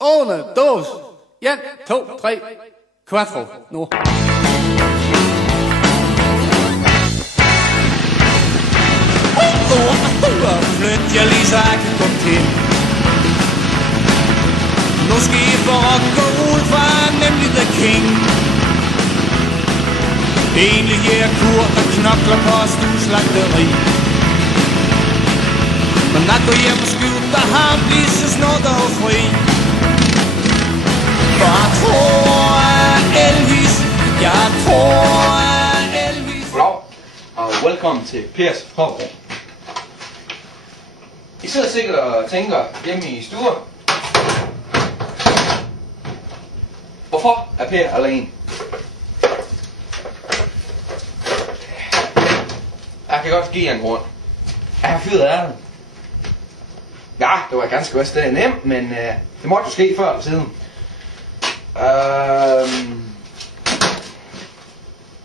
Una, dos, 1, 2, 3, 4, nu. Flyt jer lige så jeg kan komme til. Nu skal I få rock og roll, for jeg er nemlig the king. Det er egentlig jer Kurt, der knokler på stueslagteri. Men at gå hjem og skjuter ham lige så snart der er fri. For jeg tror at Elvis, jeg tror at Elvis. Goddag, og velkommen til Pers Hoprum. I sidder sikkert og tænker hjemme i stuen. Hvorfor er Per alene? Jeg kan godt give jer en grund. Jeg har fyret af den. Ja, det var ganske vist nemt, men det måtte jo ske før eller siden.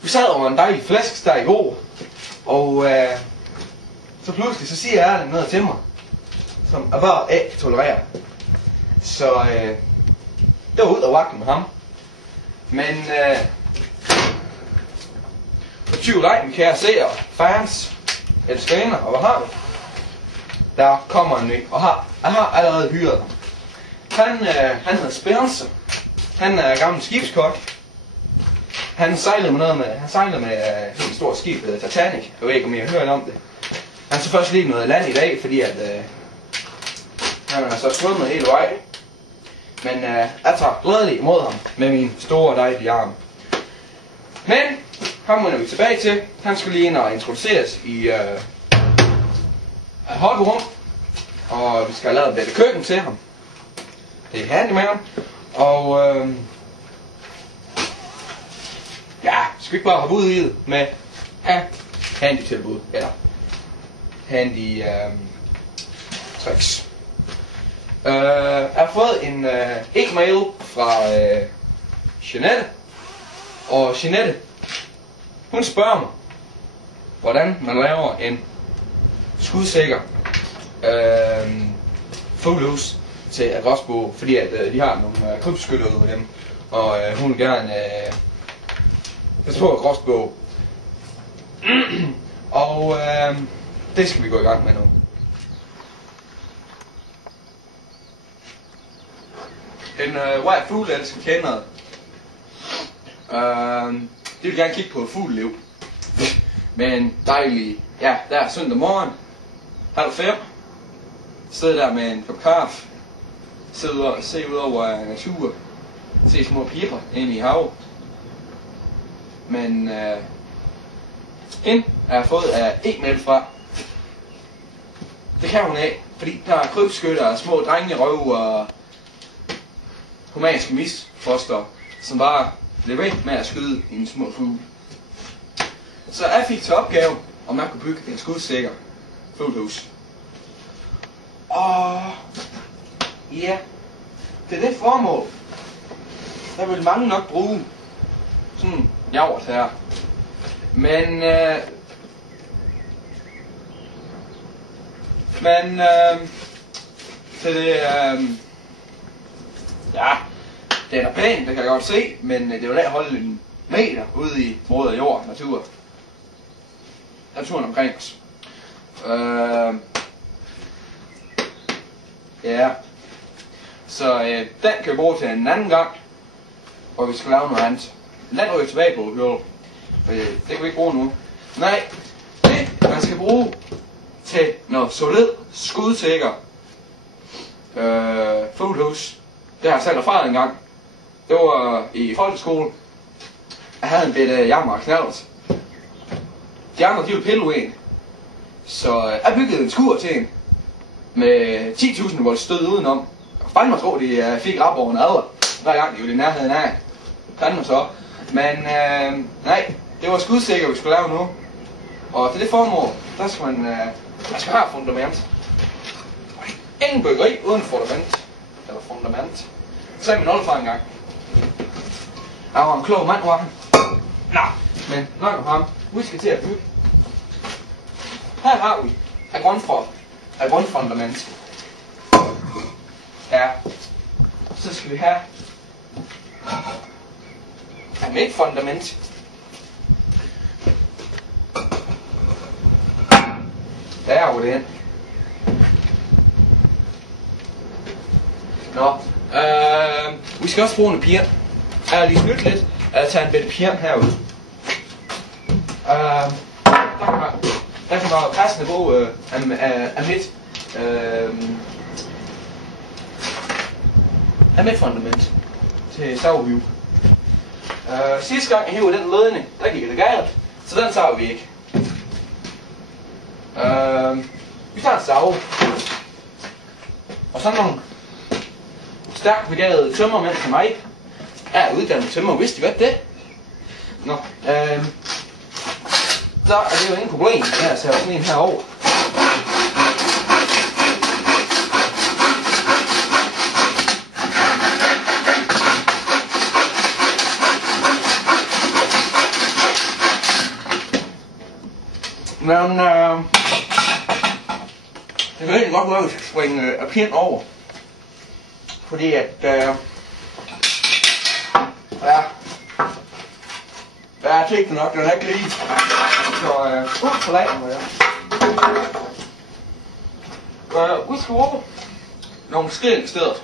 Vi sad over en dejlig flæskesteg i går, og så pludselig så siger Erling noget til mig, som jeg bare ikke kan tolerere. Så det var ud og vagten med ham. Men for 20 leg, min kære seere, fans, elskerinder, og hvad har vi? Der kommer en ny, og jeg har allerede hyret ham. Han hedder Spencer. Han er gammel skibskok. Han sejlede med sådan et stort skib, der hedder Titanic. Jeg ved ikke, om I har hørt om det. Han så først lige noget land i dag, fordi at han er så svømmet hele vejen. Men jeg tager glædeligt imod ham med min store dejlige arm. Men ham vender vi tilbage til. Han skulle lige ind og introduceres i hobbyrum. Og vi skal have lavet et køkken til ham. Det er handy med ham. Og ja, skal vi ikke bare hoppe ud i det med handy tilbud, eller handy tricks. Jeg har fået en e-mail fra Jeanette, og Jeanette, hun spørger mig, hvordan man laver en skudsikker fuglehus til gråsbog, fordi at de har nogle krybskytter ud af dem, og hun vil gerne passe på gråsbog. Og det skal vi gå i gang med nu. En white fugleelsker kender det vil gerne kigge på fugleliv. Med en dejlig, ja, der er søndag morgen, 4:30, sidde der med en kop kaffe, se ud over natur, se små piger inde i havet. Men hende er jeg fået af e-mail fra. Det kan hun af, fordi der er krybskytter, små drengerøv og humanske misfoster, som bare bliver ved med at skyde en små fugle. Så jeg fik til opgave, om jeg kunne bygge en skudsikker fuglehus. Og ja, det er det formål. Der vil mange nok bruge sådan javret her. Men til det ja, den er pæn, det kan jeg godt se, men det er jo da at holde en meter ude i moder jord, naturen omkring os. Ja, så den kan vi bruge til en anden gang, hvor vi skal lave noget andet. Den ryger tilbage på hylden, det kan vi ikke bruge nu. Nej, det man skal bruge til noget solid, skudsikker fuglehus, det har jeg selv erfaret engang. Det var i folkeskole. Jeg havde en bitte jammer og knaldert. De andre, de ville pille ud en. Så jeg byggede en skur til en. Med 10.000 volt stød udenom. Og fandme tro, de fik rap over en adler. Hver gang de var i nærheden af. Fandme så. Men nej, det var skudsikker, vi skulle lave nu. Og til det formål, der skal man have fundament. Ingen byggeri uden fundament. Eller fundament. Så er min older fra en gang. Jeg var en klog mand, var han. Nå, men nok om ham. Vi skal til at bygge. Her har vi af grundfundament. Ja. så skal vi have et fundament. Der er jo den. Nå, vi skal også bruge en pjern. Jeg har lige snydt lidt at tage en bedre pjern herude. Der kan man passende bruge et fundament til savehjul. Sidste gang jeg hævde den ledning, der gik det galt, så den tager vi ikke. Vi tager en save. Og sådan nogle stærkt begavede tømmermænd som mig er uddannet tømmer, vidste I hvad det? Nå, så er det jo ingen problem med at sætte sådan en herover. Men det kan egentlig godt være, at vi skal springe pind over. Fordi at jeg tænkte nok, den er ikke lige. Så så lader den være. Vi skal bruge nogle skilling i stedet.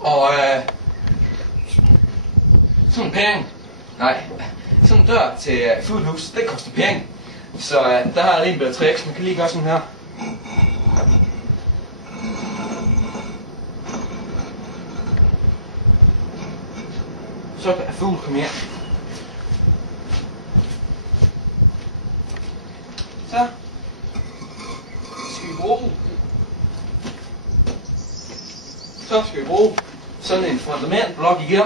Og sådan en penge, nej, sådan en dør til fuglehus, det koster penge. Så der har jeg lige en bedre tricks, man kan lige gøre sådan her. Så kan fuglen komme her. Så skal vi bruge sådan en fundamentblok igen.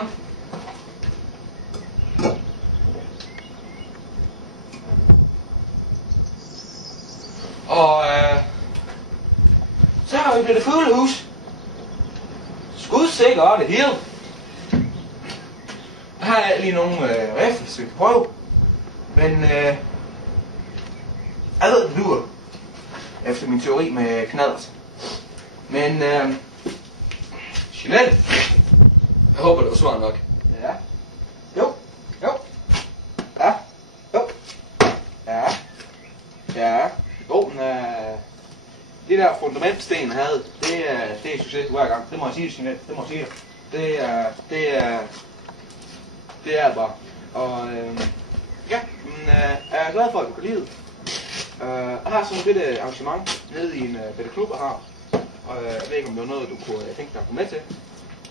Og så har vi det fuglehus. Skudsikker og det hele. Her er lige nogle rifler, så vi kan prøve. Men jeg ved, det duer. Efter min teori med knallert. Men Jeanette. Jeg håber, det var svar nok. Ja. Jo. Ja. Jo. Ja. Jo, men det der fundamentsten havde, det er succes hver gang. Det må jeg sige, Jeanette. Det må jeg sige. Det er det bare. Og ja, men jeg er glad for, at du kan lide det. Jeg har sådan et lille arrangement nede i en bitte klub, jeg har. Og jeg ved ikke, om det var noget, du kunne tænke dig at gå med til. Det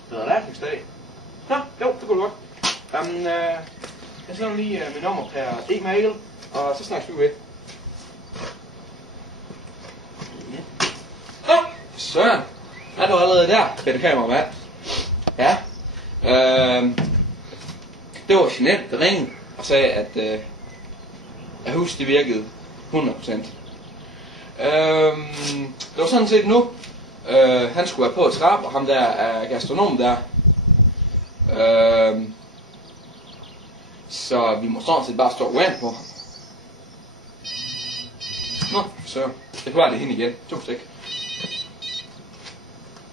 hedder lærlingsdag. Nå, jo, det kunne du godt. Jeg sender lige mit nummer per e-mail, og så snakkes vi ved. Nå, Søren. Er du allerede der, Peter Kamermand? Ja. Det var Jeanette, der ringede og sagde, at huset det virkede 100%. Det var sådan set nu. Han skulle være på trappe, og ham der er gastronom der. Så vi må sådan set bare stå uand på ham. Nå, så det kan være det hende igen. 2 stik.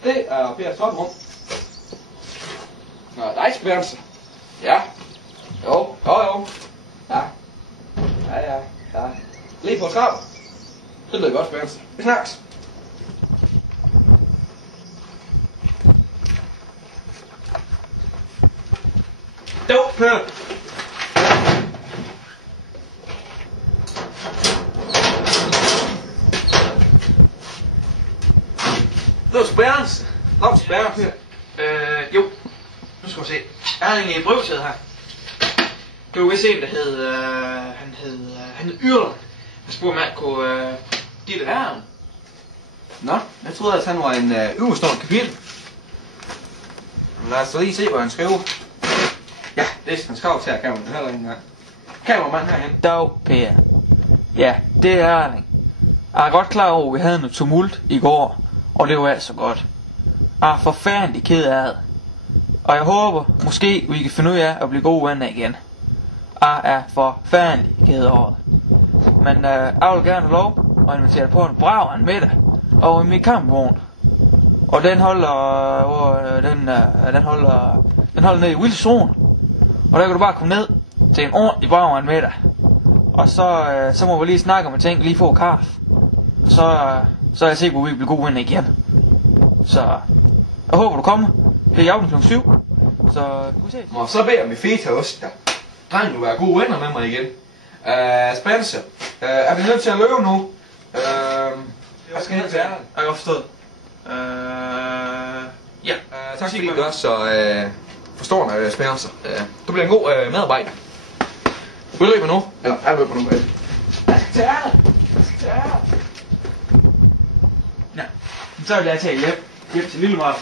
Det er Pers toprum. Nå, lejsbærelse. Ja. Jo. Ja. Lige på trappen. Det lyder godt, Bærelse. Vi snakkes. Jo, hør. Det var Bærelse. Nå, Bærelse. Jo. Nu skal vi se. Jeg har egentlig et brevsæde her. Det var vist en, der hed... Han hed Yrland. Jeg spurgte, om jeg kunne give det her. Nå, jeg troede, at han var en øverstående kapitel. Lad os lige se, hvad han skriver. Ja, det skal han skrive til, kan man heller ikke engang. Kameramand herhen. Dag, Per. Ja, det er Erling. Jeg er godt klar over, at vi havde noget tumult i går, og det var altså godt. Jeg er forfærdelig ked af det. Og jeg håber, måske vi kan finde ud af at blive gode venner igen. Jeg er forfærdelig ked af det. Men jeg vil gerne have lov at invitere dig på en brav middag over i min kampvogn. Og den holder, den holder nede i Wilson. Og der kan du bare komme ned til en ordentlig brav middag. Og så må vi lige snakke om ting, lige få kaffe. Og så er jeg sikker på, at vi bliver gode venner igen. Så jeg håber, du kommer. Det er i aften kl. 7. Så vi ses. Og så beder vi feta også, der. Drengen, du være gode venner med mig igen. Spencer, er vi nødt til at løbe nu? Jeg skal ned til Erling. Jeg har godt forstået. Ja. Tak fordi du gør så forstående, Spencer. Du bliver en god medarbejder. Du løber nu. Eller, jeg løber nu. Jeg skal til Erling. Ja. Så vil jeg tage hjem til Lille Mark.